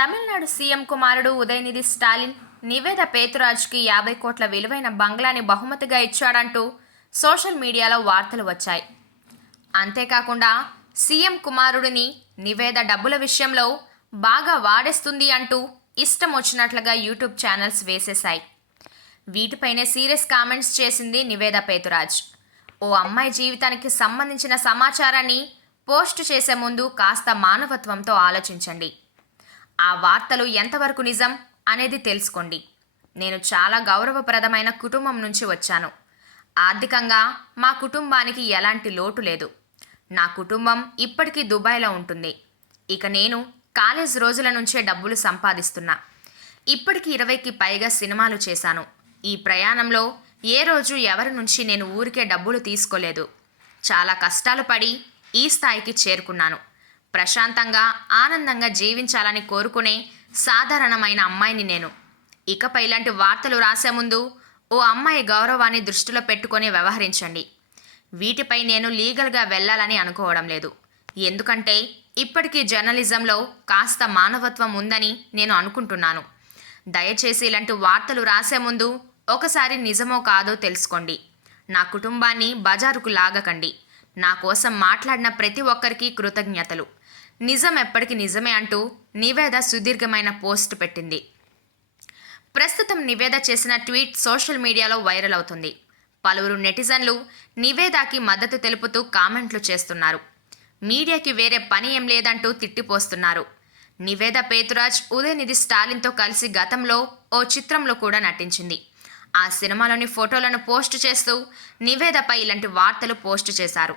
Tamil Nadu CM కుమారుడు ఉదయనిధి స్టాలిన్ నివేద పేతురాజ్కి యాభై కోట్ల విలువైన బంగ్లాని బహుమతిగా ఇచ్చాడంటూ సోషల్ మీడియాలో వార్తలు వచ్చాయి. అంతేకాకుండా సీఎం కుమారుడిని నివేద డబ్బుల విషయంలో బాగా వాడేస్తుంది అంటూ ఇష్టం వచ్చినట్లుగా యూట్యూబ్ ఛానల్స్ వేసేశాయి. వీటిపైనే సీరియస్ కామెంట్స్ చేసింది నివేద పేతురాజ్. ఓ అమ్మాయి జీవితానికి సంబంధించిన సమాచారాన్ని పోస్ట్ చేసే ముందు కాస్త మానవత్వంతో ఆలోచించండి. ఆ వార్తలు ఎంతవరకు నిజం అనేది తెలుసుకోండి. నేను చాలా గౌరవప్రదమైన కుటుంబం నుంచి వచ్చాను. ఆర్థికంగా మా కుటుంబానికి ఎలాంటి లోటు లేదు. నా కుటుంబం ఇప్పటికీ దుబాయ్లో ఉంటుంది. ఇక నేను కాలేజ్ రోజుల నుంచే డబ్బులు సంపాదిస్తున్నా. ఇప్పటికి ఇరవైకి పైగా సినిమాలు చేశాను. ఈ ప్రయాణంలో ఏ రోజు ఎవరి నుంచి నేను ఊరికే డబ్బులు తీసుకోలేదు. చాలా కష్టాలు పడి ఈ స్థాయికి చేరుకున్నాను. ప్రశాంతంగా ఆనందంగా జీవించాలని కోరుకునే సాధారణమైన అమ్మాయిని నేను. ఇకపై ఇలాంటి వార్తలు రాసే ముందు ఓ అమ్మాయి గౌరవాన్ని దృష్టిలో పెట్టుకొని వ్యవహరించండి. వీటిపై నేను లీగల్గా వెళ్ళాలని అనుకోవడం లేదు. ఎందుకంటే ఇప్పటికీ జర్నలిజంలో కాస్త మానవత్వం ఉందని నేను అనుకుంటున్నాను. దయచేసి ఇలాంటి వార్తలు రాసే ముందు ఒకసారి నిజమో కాదో తెలుసుకోండి. నా కుటుంబాన్ని బజారుకు లాగకండి. నా కోసం మాట్లాడిన ప్రతి ఒక్కరికి కృతజ్ఞతలు. నిజం ఎప్పటికీ నిజమే అంటూ నివేద సుదీర్ఘమైన పోస్ట్ పెట్టింది. ప్రస్తుతం నివేద చేసిన ట్వీట్ సోషల్ మీడియాలో వైరల్ అవుతుంది. పలువురు నెటిజన్లు నివేదాకి మద్దతు తెలుపుతూ కామెంట్లు చేస్తున్నారు. మీడియాకి వేరే పని ఏం లేదంటూ తిట్టిపోస్తున్నారు. నివేద పేతురాజ్ ఉదయనిధి స్టాలిన్తో కలిసి గతంలో ఓ చిత్రంలో కూడా నటించింది. ఆ సినిమాలోని ఫోటోలను పోస్ట్ చేస్తూ నివేదపై ఇలాంటి వార్తలు పోస్ట్ చేశారు.